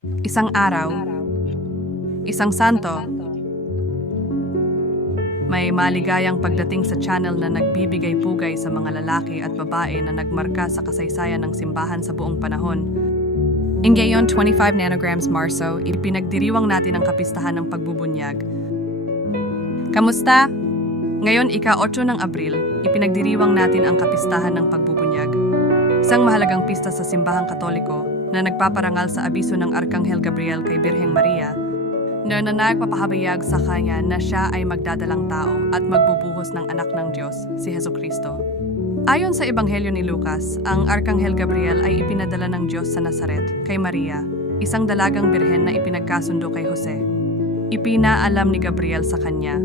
Isang araw, isang santo, may maligayang pagdating sa channel na nagbibigay pugay sa mga lalaki at babae na nagmarka sa kasaysayan ng simbahan sa buong panahon. Ngayon, 25 nanograms Marso, ipinagdiriwang natin ang kapistahan ng pagbubunyag. Kamusta? Ngayon, ika-8 ng Abril, ipinagdiriwang natin ang kapistahan ng pagbubunyag. Isang mahalagang pista sa simbahang katoliko na nagpaparangal sa abiso ng Arkanghel Gabriel kay Birheng Maria na na nagpapahabayag sa kanya na siya ay magdadalang tao at magbubuhos ng anak ng Diyos, si Heso Kristo. Ayon sa Ebanghelyo ni Lucas, ang Arkanghel Gabriel ay ipinadala ng Diyos sa Nazaret kay Maria, isang dalagang birhen na ipinagkasundo kay Jose. Ipinaalam ni Gabriel sa kanya,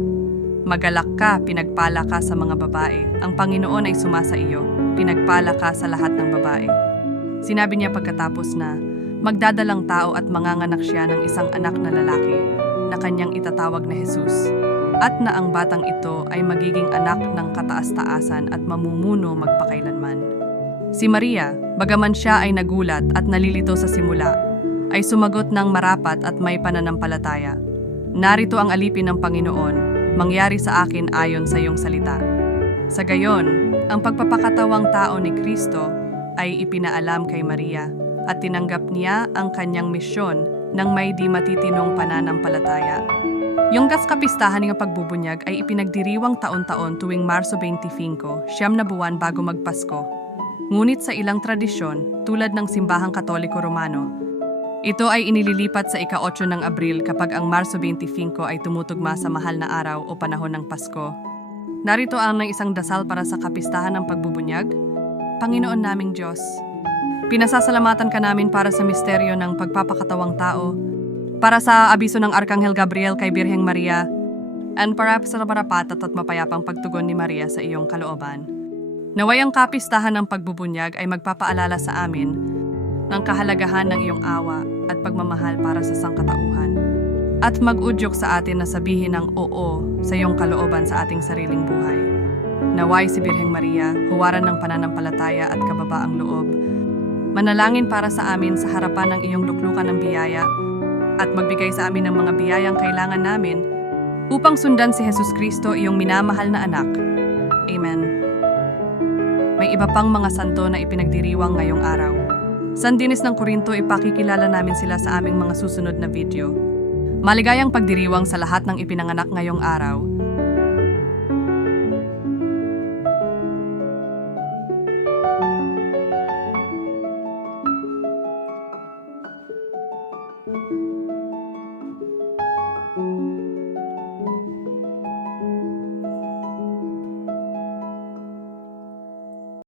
Magalak ka, pinagpala ka sa mga babae. Ang Panginoon ay sumasa iyo, pinagpala ka sa lahat ng babae. Sinabi niya pagkatapos na, magdadalang tao at manganganak siya ng isang anak na lalaki na kanyang itatawag na Jesus at na ang batang ito ay magiging anak ng kataas-taasan at mamumuno magpakailanman. Si Maria, bagaman siya ay nagulat at nalilito sa simula, ay sumagot ng marapat at may pananampalataya. Narito ang alipin ng Panginoon, mangyari sa akin ayon sa iyong salita. Sa gayon, ang pagpapakatawang tao ni Kristo ay ipinaalam kay Maria at tinanggap niya ang kanyang misyon ng may di matitinong pananampalataya. Yung kapistahan ng pagbubunyag ay ipinagdiriwang taon-taon tuwing Marso 25, siyam na buwan bago magpasko. Ngunit sa ilang tradisyon, tulad ng simbahang katoliko romano, ito ay inililipat sa ika-8 ng Abril kapag ang Marso 25 ay tumutugma sa mahal na araw o panahon ng Pasko. Narito ang ng isang dasal para sa kapistahan ng pagbubunyag. Panginoon naming Diyos, pinasasalamatan ka namin para sa misteryo ng pagpapakatawang tao, para sa abiso ng Arkanghel Gabriel kay Birheng Maria, and para sa marapatat at mapayapang pagtugon ni Maria sa iyong kalooban. Naway ang kapistahan ng pagbubunyag ay magpapaalala sa amin ng kahalagahan ng iyong awa at pagmamahal para sa sangkatauhan. At mag-udyok sa atin na sabihin ng oo sa iyong kalooban sa ating sariling buhay. Naway si Birheng Maria, huwaran ng pananampalataya at kababaang loob. Manalangin para sa amin sa harapan ng iyong luklukan ng biyaya at magbigay sa amin ng mga biyayang kailangan namin upang sundan si Jesus Kristo iyong minamahal na anak. Amen. May iba pang mga santo na ipinagdiriwang ngayong araw. San Dinis ng Korinto ipakikilala namin sila sa aming mga susunod na video. Maligayang pagdiriwang sa lahat ng ipinanganak ngayong araw.